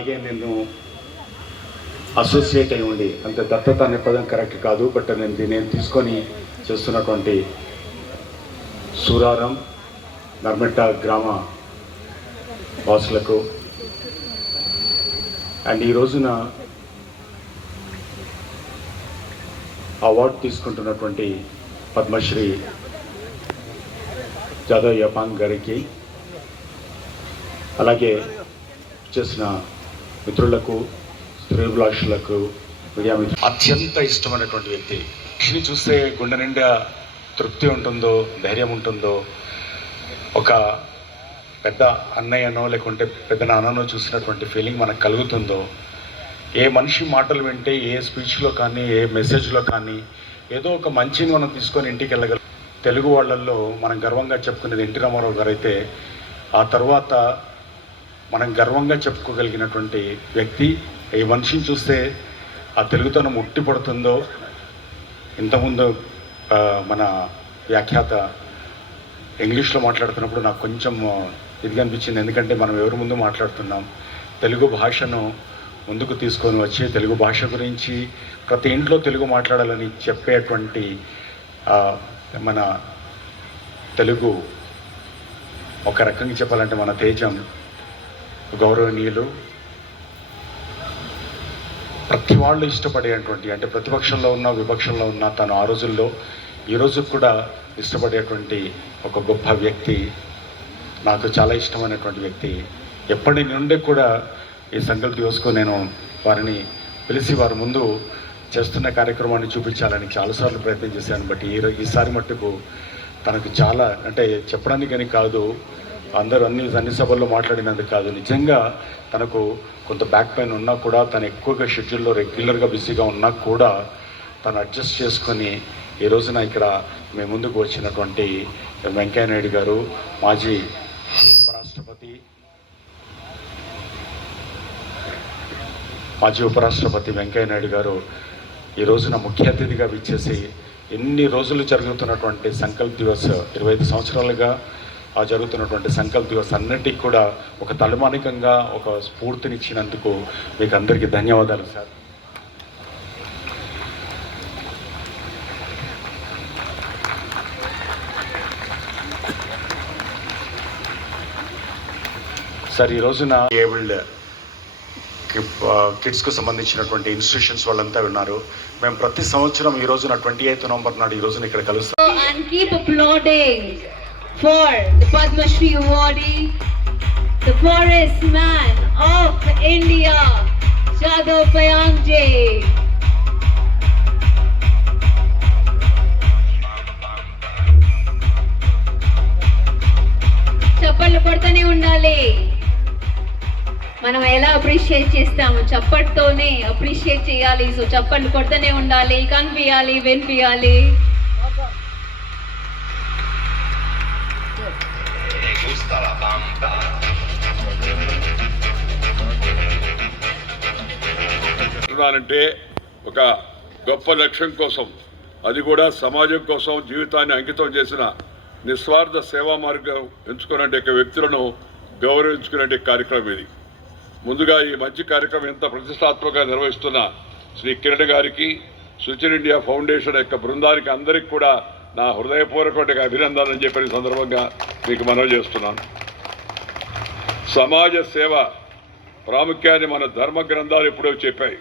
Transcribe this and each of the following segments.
అలాగే నేను అసోసియేట్ అయి ఉండి, అంతే దత్తత అనే పదం కరెక్ట్ కాదు, బట్ నేను తీసుకొని చేస్తున్నటువంటి సూరారం నర్మెట్ట గ్రామ వాసులకు అండ్ ఈ రోజున అవార్డు తీసుకుంటున్నటువంటి పద్మశ్రీ జాదవ్ యపాంగ్ గారికి, అలాగే చేసిన మిత్రులకు, శ్రేయోభిలాషులకు, మీడియా మిత్రులు, అత్యంత ఇష్టమైనటువంటి వ్యక్తి. మనిషిని చూస్తే గుండె నిండా తృప్తి ఉంటుందో, ధైర్యం ఉంటుందో, ఒక పెద్ద అన్నయ్యనో లేకుంటే పెద్ద నాన్ననో చూసినటువంటి ఫీలింగ్ మనకు కలుగుతుందో, ఏ మనిషి మాటలు వింటే, ఏ స్పీచ్లో కానీ, ఏ మెసేజ్లో కానీ ఏదో ఒక మంచిని మనం తీసుకొని ఇంటికి వెళ్ళగలం. తెలుగు వాళ్ళల్లో మనం గర్వంగా చెప్పుకునేది ఎన్టీ రామారావు గారు అయితే, ఆ తర్వాత మనం గర్వంగా చెప్పుకోగలిగినటువంటి వ్యక్తి. ఈ మనిషిని చూస్తే ఆ తెలుగుతనం ఉట్టి పడుతుందో. ఇంతకుముందు మన వ్యాఖ్యాత ఇంగ్లీష్లో మాట్లాడుతున్నప్పుడు నాకు కొంచెం ఇదిగా అనిపించింది, ఎందుకంటే మనం ఎవరి ముందు మాట్లాడుతున్నాం. తెలుగు భాషను ముందుకు తీసుకొని వచ్చి తెలుగు భాష గురించి ప్రతి ఇంట్లో తెలుగు మాట్లాడాలని చెప్పేటువంటి మన తెలుగు, ఒక రకంగా చెప్పాలంటే మన తేజం, గౌరవనీయులు, ప్రతి వాళ్ళు ఇష్టపడేటువంటి, అంటే ప్రతిపక్షంలో ఉన్న విపక్షంలో ఉన్న తను ఆ రోజుల్లో ఈ రోజు కూడా ఇష్టపడేటువంటి ఒక గొప్ప వ్యక్తి, నాకు చాలా ఇష్టమైనటువంటి వ్యక్తి. ఎప్పటి నుండి కూడా ఈ సంకల్ప దివస్కు నేను వారిని పిలిచి వారి ముందు చేస్తున్న కార్యక్రమాన్ని చూపించాలని చాలాసార్లు ప్రయత్నం చేశాను. బట్ ఈసారి మట్టుకు తనకు చాలా, అంటే చెప్పడానికి అని కాదు, అందరూ అన్ని సభల్లో మాట్లాడినందుకు కాదు, నిజంగా తనకు కొంత బ్యాక్ పెయిన్ ఉన్నా కూడా, తను ఎక్కువగా షెడ్యూల్లో రెగ్యులర్గా బిజీగా ఉన్నా కూడా తను అడ్జస్ట్ చేసుకొని ఈ రోజున ఇక్కడ మేము ముందుకు వచ్చినటువంటి వెంకయ్య నాయుడు గారు, మాజీ ఉపరాష్ట్రపతి వెంకయ్య నాయుడు గారు ఈ రోజున ముఖ్య అతిథిగా విచ్చేసి ఎన్ని రోజులు జరుగుతున్నటువంటి సంకల్ప్ దివస్, 25 సంవత్సరాలుగా జరుగుతున్నటువంటి సంకల్ప్ దివస్ అన్నిటికీ కూడా ఒక తలమానికంగా ఒక స్ఫూర్తినిచ్చినందుకు మీకు అందరికీ ధన్యవాదాలు సార్. సార్, ఈ రోజున ఏబుల్డ్ కిడ్స్కు సంబంధించినటువంటి ఇన్స్టిట్యూషన్స్ వాళ్ళంతా ఉన్నారు. మేము ప్రతి సంవత్సరం ఈ రోజున 28th నవంబర్ నాడు ఈ రోజున ఇక్కడ కలుస్తాం. And keep applauding for the Padma Shri awardee, the forest man of India, Jadav Yapang ji. చప్పట్లు కొడుతూనే ఉండాలి. మనం ఎలా అప్రిషియేట్ చేస్తాము, చప్పట్తోనే అప్రిషియేట్ చేయాలి. సో చప్పట్లు కొడుతూనే ఉండాలి, కనిపించాలి, వినిపించాలి. అంటే ఒక గొప్ప లక్ష్యం కోసం, అది కూడా సమాజం కోసం జీవితాన్ని అంకితం చేసిన నిస్వార్థ సేవా మార్గం ఎంచుకునే వ్యక్తులను గౌరవించుకునే కార్యక్రమం ఇది. ముందుగా ఈ మంచి కార్యక్రమం ఎంత ప్రతిష్టాత్మకంగా నిర్వహిస్తున్న శ్రీ కిరణ్ గారికి, సుచిన్ ఇండియా ఫౌండేషన్ యొక్క బృందానికి అందరికీ కూడా నా హృదయపూర్వక అభినందనలు అని చెప్పిన సందర్భంగా మీకు మనవి చేస్తున్నాను. సమాజ సేవ ప్రాముఖ్యాన్ని మన ధర్మ గ్రంథాలు ఎప్పుడో చెప్పాయి.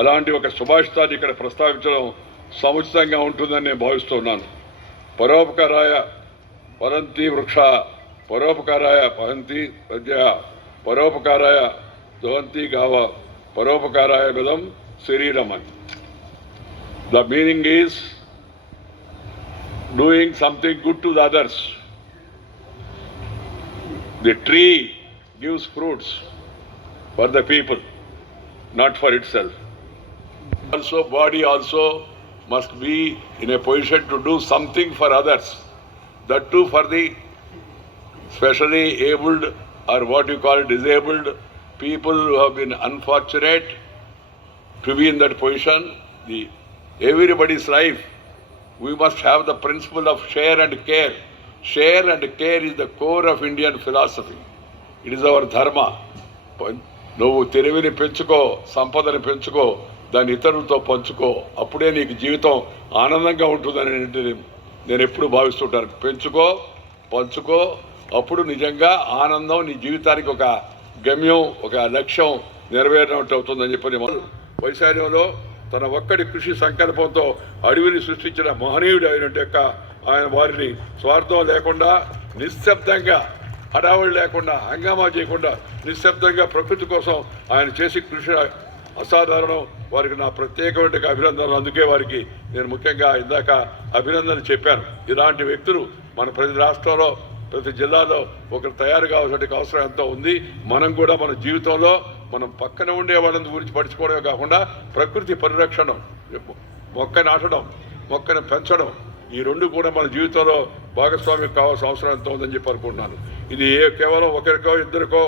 అలాంటి ఒక సుభాషితాన్ని ఇక్కడ ప్రస్తావించడం సముచితంగా ఉంటుందని నేను భావిస్తున్నాను. పరోపకారాయ పరంతి వృక్ష, పరోపకారాయ పహంతి ప్రజ, పరోపకారాయ దోహంతి గావ, పరోపకారాయ బలం శరీరం అని. The meaning is doing something good to the others. The tree gives fruits for the people, not for itself. Also, body also must be in a position to do something for others. That too for the specially abled, or what you call disabled people who have been unfortunate to be in that position. Everybody's life, we must have the principle of share and care. Share and care is the core of Indian philosophy. It is our dharma. నువ్వు తెలివిని పెంచుకో, సంపదను పెంచుకో, దాన్ని ఇతరులతో పంచుకో, అప్పుడే నీకు జీవితం ఆనందంగా ఉంటుందని నేను ఎప్పుడు భావిస్తుంటాను. పెంచుకో, పంచుకో, అప్పుడు నిజంగా ఆనందం నీ జీవితానికి ఒక గమ్యం, ఒక లక్ష్యం నెరవేరినట్టు అవుతుందని చెప్పని వైశాల్యంలో తన ఒక్కడి కృషి సంకల్పంతో అడవిని సృష్టించిన మహనీయుడు అయినట్టు ఆయన వారిని స్వార్థం లేకుండా నిశ్శబ్దంగా, హడావుడి లేకుండా, హంగామా చేయకుండా నిశ్శబ్దంగా ప్రకృతి కోసం ఆయన చేసి కృషి అసాధారణం. వారికి నా ప్రత్యేకమైన అభినందనలు. అందుకే వారికి నేను ముఖ్యంగా ఇందాక అభినందనలు చెప్పాను. ఇలాంటి వ్యక్తులు మన ప్రతి రాష్ట్రంలో, ప్రతి జిల్లాలో ఒకరు తయారు కావాల్సిన అవసరం ఎంతో ఉంది. మనం కూడా మన జీవితంలో మనం పక్కన ఉండే వాళ్ళని గురించి పడుచుకోవడమే కాకుండా ప్రకృతి పరిరక్షణ, మొక్క నాటడం, మొక్కను పెంచడం, ఈ రెండు కూడా మన జీవితంలో భాగస్వామ్యం కావాల్సిన అవసరం ఎంతో ఉందని చెప్పి అనుకుంటున్నాను. ఇది కేవలం ఒకరికో ఇద్దరికో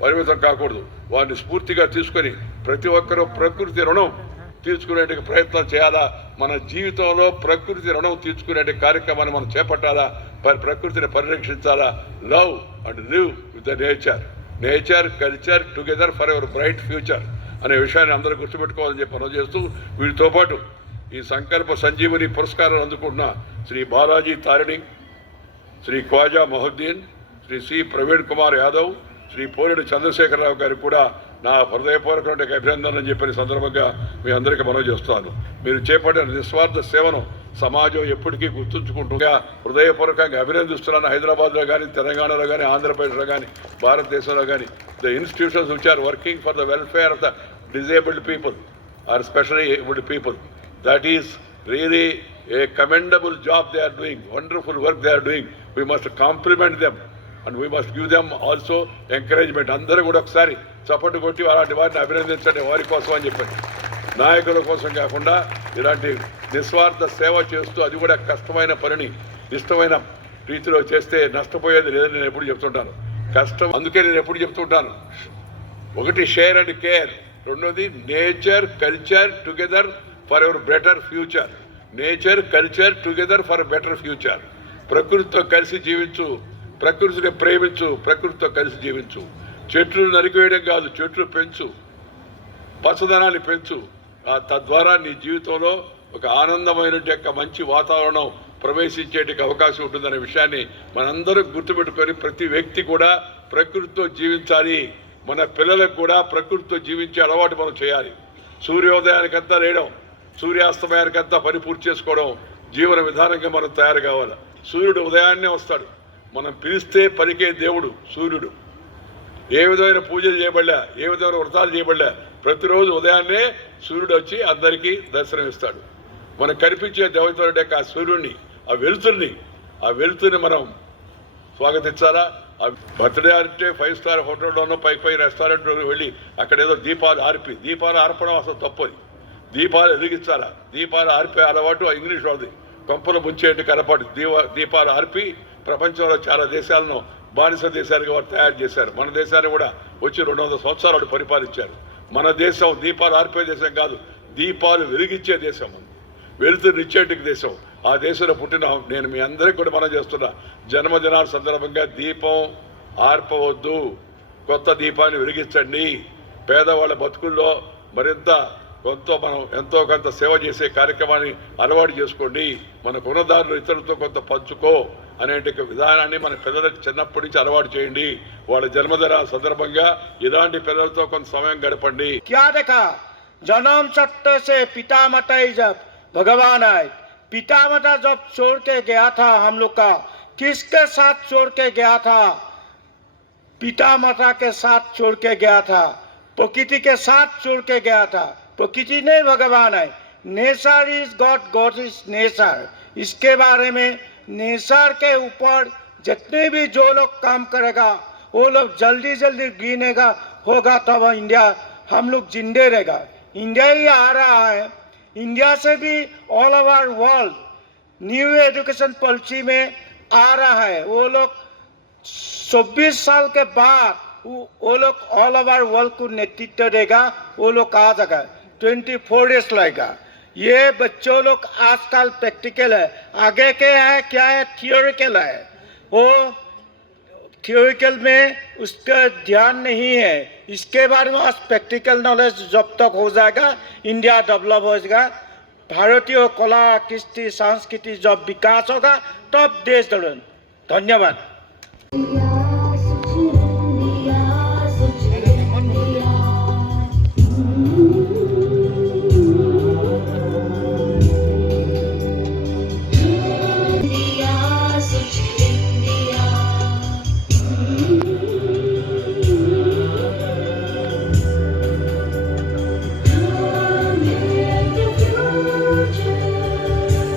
పరిమితం కాకూడదు. వారిని స్ఫూర్తిగా తీసుకొని ప్రతి ఒక్కరూ ప్రకృతి రుణం తీర్చుకునే ప్రయత్నం చేయాలా. మన జీవితంలో ప్రకృతి రుణం తీర్చుకునే కార్యక్రమాన్ని మనం చేపట్టాలా. ప్రకృతిని పరిరక్షించాలా. Love and live with the nature culture together for ever bright future అనే విషయాన్ని అందరూ గుర్తుపెట్టుకోవాలని చెప్పి మనం చేస్తూ, వీటితో పాటు ఈ సంకల్ప సంజీవని పురస్కారాలు అందుకుంటున్న శ్రీ బాలాజీ తారిణి, శ్రీ ఖ్వాజా మొహద్దీన్, శ్రీ సి ప్రవీణ్ కుమార్ యాదవ్, శ్రీ పోరెడ్డి చంద్రశేఖరరావు గారికి కూడా నా హృదయపూర్వకమైన అభినందనలు చెప్పిన సందర్భంగా మీ అందరికీ మనవి చేస్తాను. మీరు చేపట్టిన నిస్వార్థ సేవను సమాజం ఎప్పటికీ గుర్తుంచుకుంటుండగా హృదయపూర్వకంగా అభినందిస్తున్నాను. హైదరాబాద్లో కానీ, తెలంగాణలో కానీ, ఆంధ్రప్రదేశ్లో కానీ, భారతదేశంలో కానీ the institutions which are working for the welfare of the disabled people are specially abled people, that is really a commendable job they are doing, wonderful work they are doing. We must compliment them and we must give them also encouragement. అందరూ కూడా ఒకసారి చప్పట్లు కొట్టి అలాంటి వారిని అభినందించండి, వారి కోసం అని చెప్పండి. నాయకుల కోసం కాకుండా ఇలాంటి నిస్వార్థ సేవ చేస్తూ, అది కూడా కష్టమైన పనిని ఇష్టమైన రీతిలో చేస్తే నష్టపోయేది లేదని నేను ఎప్పుడు చెప్తుంటాను. కష్టం, అందుకే నేను ఎప్పుడు చెప్తుంటాను, ఒకటి షేర్ అండ్ కేర్, రెండోది nature culture together for ever better future. Nature culture together for better future. ప్రకృతితో కలిసి జీవించు, ప్రకృతిని ప్రేమించు, ప్రకృతితో కలిసి జీవించు. చెట్లు నరికివేయడం కాదు, చెట్లు పెంచు, పచ్చదనాన్ని పెంచు. తద్వారా నీ జీవితంలో ఒక ఆనందమైన మంచి వాతావరణం ప్రవేశించేటి అవకాశం ఉంటుందనే విషయాన్ని మనందరం గుర్తుపెట్టుకొని ప్రతి వ్యక్తి కూడా ప్రకృతితో జీవించాలి. మన పిల్లలకు కూడా ప్రకృతితో జీవించే అలవాటు మనం చేయాలి. సూర్యోదయానికంతా లేయడం, సూర్యాస్తమయానికంతా పని పూర్తి చేసుకోవడం జీవన విధానంగా మనం తయారు కావాలి. సూర్యుడు ఉదయాన్నే వస్తాడు. మనం పిలిస్తే పలికే దేవుడు సూర్యుడు. ఏ విధమైన పూజలు చేయబడలే, ఏ విధమైన వ్రతాలు చేయబడలే, ప్రతిరోజు ఉదయాన్నే సూర్యుడు వచ్చి అందరికీ దర్శనమిస్తాడు. మనకు కనిపించే దేవతల ఆ సూర్యుడిని, ఆ వెలుతురిని మనం స్వాగతించాలా. ఆ బర్త్డే అంటే 5 స్టార్ హోటల్లోనో పై రెస్టారెంట్లో వెళ్ళి అక్కడ ఏదో దీపాలు ఆర్పడం అసలు తప్పది. దీపాలు వెలిగించాలా. దీపాలు ఆర్పే అలవాటు ఇంగ్లీష్ వాళ్ళది, కొంపలు ముంచేటి కలపాటు. దీపాలు ఆర్పి ప్రపంచంలో చాలా దేశాలను బానిస దేశాలుగా వారు తయారు చేశారు. మన దేశాన్ని కూడా వచ్చి 200 సంవత్సరాలు పరిపాలించారు. మన దేశం దీపాలు ఆర్పే దేశం కాదు, దీపాలు వెలిగించే దేశం, వెలుతురునిచ్చేటి దేశం. ఆ దేశంలో పుట్టిన నేను మీ అందరికీ కూడా మనం చేస్తున్నా, జన్మదినాల సందర్భంగా దీపం ఆర్పవద్దు, కొత్త దీపాన్ని వెలిగించండి. పేదవాళ్ళ బతుకుల్లో మరింత మనం ఎంతో కొంత సేవ చేసే కార్యక్రమాన్ని అలవాటు చేసుకోండి. మనకు ఉన్నదారులు ఇతరులతో కొంత పంచుకో అనే విధానాన్ని మన పిల్లలకు చిన్నప్పటి నుంచి అలవాటు చేయండి. వాళ్ళ జన్మదిన సందర్భంగా ఇలాంటి పిల్లలతో కొంత సమయం గడపండి. क्या देखा जन्म सत्य से पिता माता जब भगवान आए, पिता माता जब छोड़ के गया था हम लोग का, किसके साथ छोड़ के गया था? पिता माता के साथ छोड़ के गया था, प्रकृति के साथ छोड़ के गया था. प्रकृति नहीं भगवान है. Nature is God, God is nature. इसके बारे में नेचर के ऊपर जितने भी जो लोग काम करेगा वो लोग जल्दी गिनेगा होगा, तब इंडिया हम लोग जिंदे रहेगा. इंडिया ही आ रहा है. इंडिया से भी all over world new education policy में आ रहा है. वो लोग 24 साल के बाद वो लोग ऑल ओवर वर्ल्ड को नेतृत्व देगा. वो लोग आ जाएगा, 24 डेज लगेगा. ये बच्चों लोग आजकल प्रैक्टिकल है, आगे के है क्या है थियोरिकल है. वो थियोरिकल में उसका ध्यान नहीं है। इसके बारे में प्रैक्टिकल नॉलेज जब तक हो जाएगा इंडिया डेवलप हो जाएगा। भारतीय कला कृष्टि संस्कृति जब विकास होगा तब देश धड़न। धन्यवाद।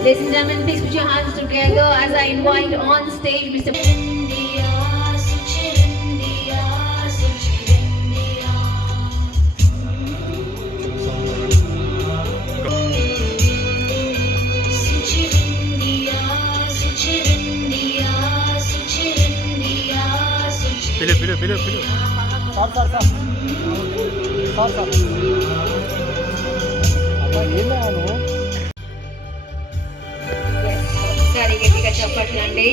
Ladies and gentlemen, please put your hands together as I invite on stage Mr. ఒకసారి గట్టిగా చెప్పట్లండి.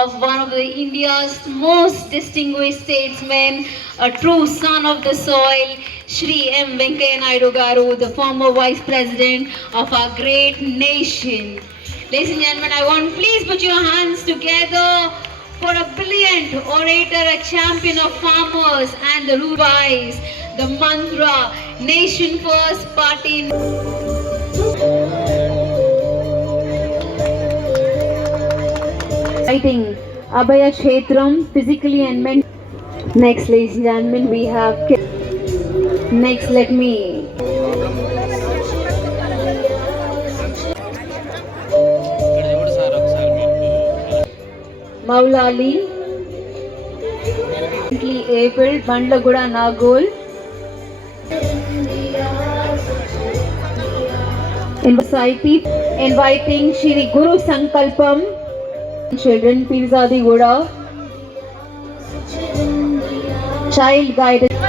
Of one of the India's most distinguished statesmen, a true son of the soil, Shri M. Venkaiah Naidu Garu, the former Vice President of our great nation. Ladies and gentlemen, I want please put your hands together for a brilliant orator, a champion of farmers and the rural wise, the mantra, Nation First Party. Fighting Abhaya Kshetram physically and mentally. Next, ladies and gentlemen, we have. Next, let me. Maulali, April, Bandlaguda Nagol. In society, inviting Shri Guru Sankalpam. Children, Pirzadi Guda. Child guidance.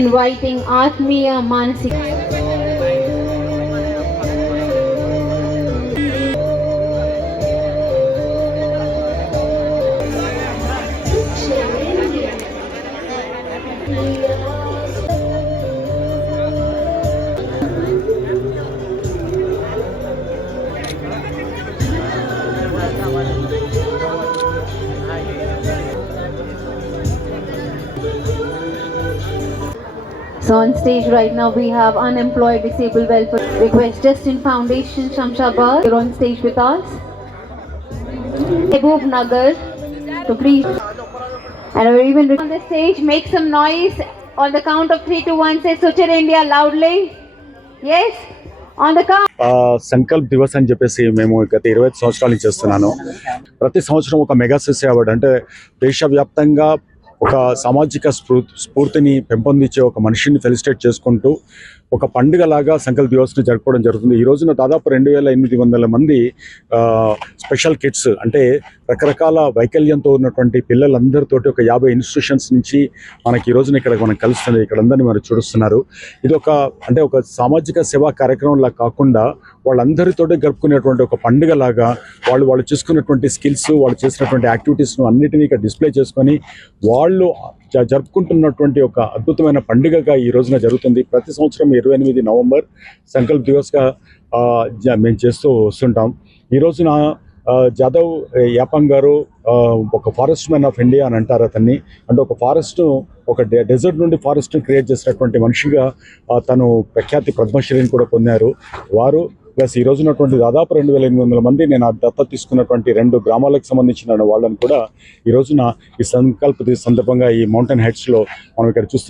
Inviting Atmiya Manasik. So on stage right now we have unemployed disabled welfare. Request Justin Foundation Shamshabad. You're on stage with us. Mehboob Nagar to please. And we're even on the stage. Make some noise on the count of 3 to 1. Say Suchir India loudly. Yes. On the count. Sankalp Divas అని చెప్పేసి మేము గత 25 సంవత్సరాల నుంచి చేస్తున్నాను. ప్రతి సంవత్సరం ఒక మెగా సిసి అవార్డు అంటే దేశవ్యాప్తంగా ఒక సామాజిక స్ఫూర్తిని పెంపొందించే ఒక మనిషిని ఫెలిసిటేట్ చేసుకుంటూ ఒక పండుగలాగా సంకల్ప్ దివస్ని జరుపుకోవడం జరుగుతుంది. ఈ రోజున దాదాపు 2800 మంది స్పెషల్ కిడ్స్ అంటే రకరకాల వైకల్యంతో ఉన్నటువంటి పిల్లలందరితోటి ఒక 50 ఇన్స్టిట్యూషన్స్ నుంచి మనకి ఈ రోజున ఇక్కడ మనం కలుస్తుంది. ఇక్కడ అందరినీ మనం చూస్తున్నారు. ఇది ఒక సామాజిక సేవా కార్యక్రమంలా కాకుండా వాళ్ళందరితోటి గడుపుకునేటువంటి ఒక పండుగలాగా వాళ్ళు చేసుకున్నటువంటి స్కిల్స్, వాళ్ళు చేసినటువంటి యాక్టివిటీస్ను అన్నిటినీ ఇక్కడ డిస్ప్లే చేసుకొని వాళ్ళు జరుపుకుంటున్నటువంటి ఒక అద్భుతమైన పండుగగా ఈ రోజున జరుగుతుంది. ప్రతి సంవత్సరం 28 నవంబర్ సంకల్ప్ దివస్గా మేము చేస్తూ వస్తుంటాం. ఈ రోజున జాదవ్ యాపంగ్ గారు ఒక ఫారెస్ట్ మ్యాన్ ఆఫ్ ఇండియా అని అంటారు అతన్ని. అంటే ఒక ఫారెస్ట్, ఒక డెజర్ట్ నుండి ఫారెస్ట్ని క్రియేట్ చేసినటువంటి మనిషిగా తను ప్రఖ్యాతి పద్మశ్రీని కూడా పొందారు. వారు ప్లస్ ఈ రోజున్నటువంటి దాదాపు 2800 మంది నేను దత్తత తీసుకున్నటువంటి 2 గ్రామాలకు సంబంధించిన వాళ్ళని కూడా ఈ రోజున ఈ సంకల్ప సందర్భంగా ఈ మౌంటైన్ హైట్స్లో మనం ఇక్కడ చూస్తున్నాం.